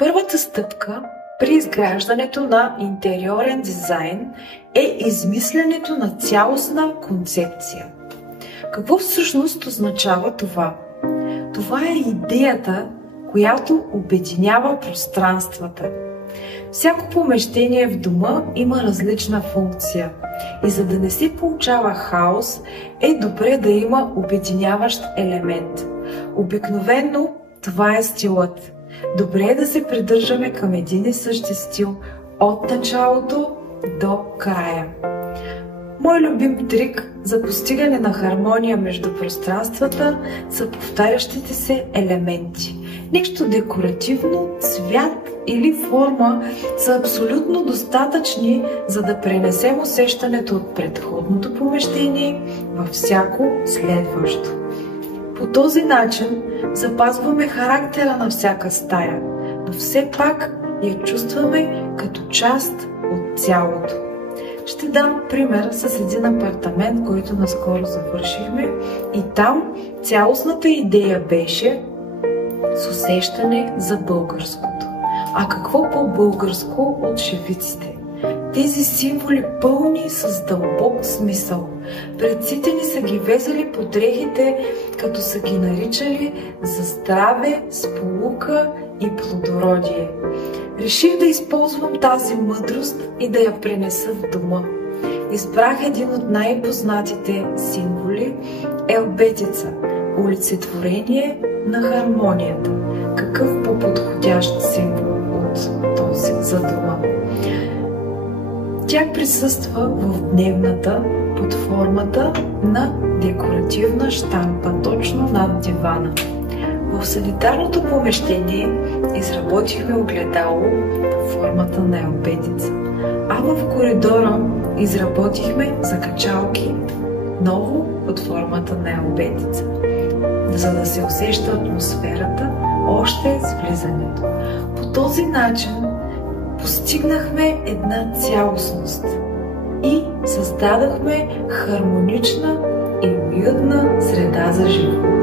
Първата стъпка при изграждането на интериорен дизайн е измисленето на цялостна концепция. Какво всъщност означава това? Това е идеята, която обединява пространствата. Всяко помещение в дома има различна функция и за да не се получава хаос, е добре да има обединяващ елемент. Обикновено това е стилът. Добре е да се придържаме към един и същи стил от началото до края. Мой любим трик за постигане на хармония между пространствата са повтарящите се елементи. Нещо декоративно, цвят или форма са абсолютно достатъчни, за да пренесем усещането от предходното помещение във всяко следващо. По този начин запазваме характера на всяка стая, но все пак я чувстваме като част от цялото. Ще дам пример с един апартамент, който наскоро завършихме, и там цялостната идея беше с усещане за българското. А какво по-българско от шевиците? Тези символи пълни с дълбок смисъл. Предците ни са ги везали по дрехите, като са ги наричали за здраве, сполука и плодородие. Реших да използвам тази мъдрост и да я пренеса в дома. Избрах един от най-познатите символи – елбетица, олицетворение на хармонията. Какъв по-подходящ символ от този за дома? Тя присъства в дневната под формата на декоративна щампа, точно над дивана. В санитарното помещение изработихме огледало по формата на елбетица, а в коридора изработихме закачалки, ново под формата на елбетица, за да се усеща атмосферата още с влизането. По този начин постигнахме една цялостност и създадохме хармонична и уютна среда за живот.